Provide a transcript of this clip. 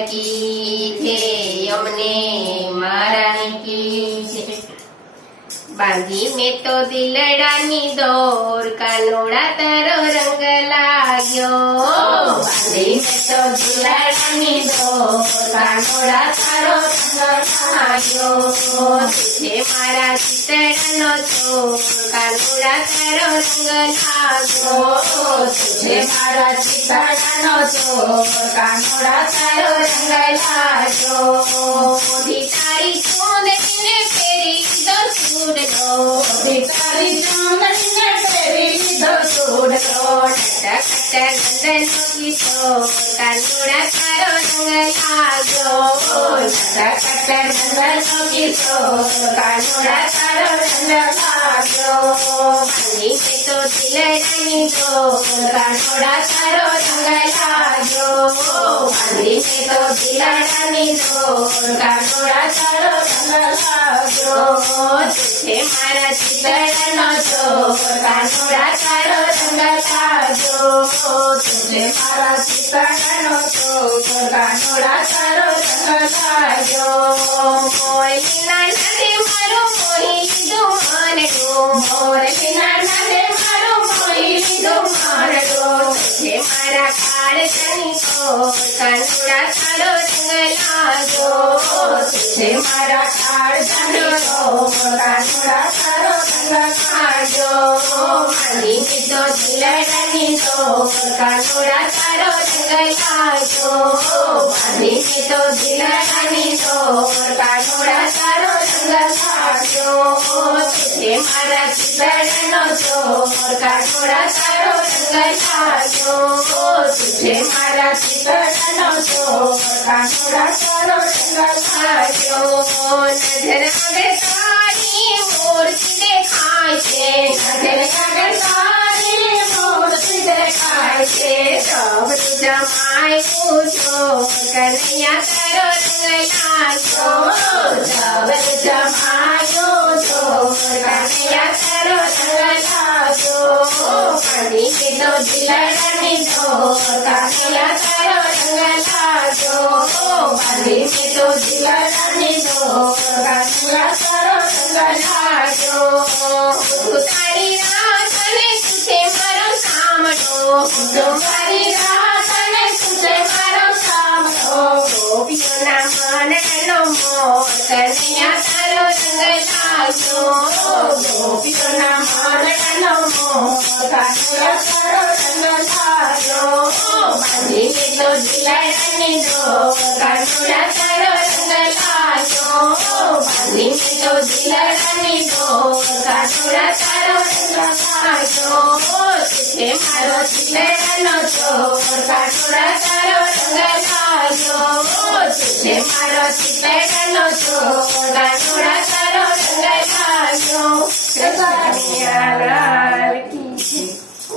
की थे यमने महारानी की थे। बांधी में तो दिलडानी दोर कानोड़ा तारो रंग लाग्यो। बांधी में तो दिलडानी दोर कानोड़ा तारो रंग लाग्यो। तुझे मारा चितड़ानो चोर कानोड़ा तारो रंग लाग्यो। तुझे मारा चितड़ानो चोर कानोड़ा तारो रंग लाग्यो। मोदी तारी चूंदड़ी ने फेरी दो सूडलो। मोदी तारी चूंदड़ी ने फेरी दो सूडलो। टक टक गंदनो किशोर कानोड़ा तारो रंग लाग्यो। टक टक गंदनो किशोर कानोड़ा तारो रंग लाग्यो। बांधी में तो दिलडानी दोर कानोड़ा तारो रंग लाग्यो। बांधी में तो दिलडानी दोर कानोड़ा तारो रंग लाग्यो। तुझे मारा चितड़ानो चोर कानोड़ा तारो रंग लाग्यो। तुझे मारा चितड़ानो चोर कानोड़ा तारो रंग लाग्यो। मोरलीना नादे मारो मोहिनी मारगो। मोरलीना नादे मारो मोहिनी मारगो। तुझे मारा काळजानी कोर कानोड़ा तारो रंग लाग्यो। तुझे मारा काळजानी कोर कानोड़ा तारो रंग लाग्यो। बांधी में तो दिलडानी दोर कानोड़ा तारो रंग लाग्यो। बांधी में तो दिलडानी दोर कानोड़ा तारो रंग लाग्यो। तुझे मारा चितड़ानो चोर कानोड़ा तारो रंग लाग्यो। तुझे मारा चितड़ानो चोर कानोड़ा तारो रंग लाग्यो। नजर आगे तारी मूर्ति देखाय छे। नजर आगे तारी मूर्ति देखाय छे। सब जमायो चोर कन्हैया तारो रंग लाग्यो। सब जमायो चोर कन्हैया तारो रंग लाग्यो। बांधी में तो दिलडानी दोर कन्हैया तारो रंग लाग्यो। बांधी में तो दिलडानी दोर कन्हैया तारो रंग लाग्यो। तारी रात ने तुझे मारो सामनो। तुम्हारी रात ने तुझे मारो सामनो। गोपियों मननो मोर कन्हैया तारो रंग लाग्यो। गोपियों मननो मोर कन्हैया तारो रंग लाग्यो। बांधी में तो दिलडानी दोर कन्हैया तारो रंग लाग्यो। बांधी में तो दिलडानी दोर कन्हैया तारो रंग लाग्यो। तुझे मारो चितड़ानो चोर कानोड़ा तारो रंग लाग्यो। तुझे मारो चितड़ानो चोर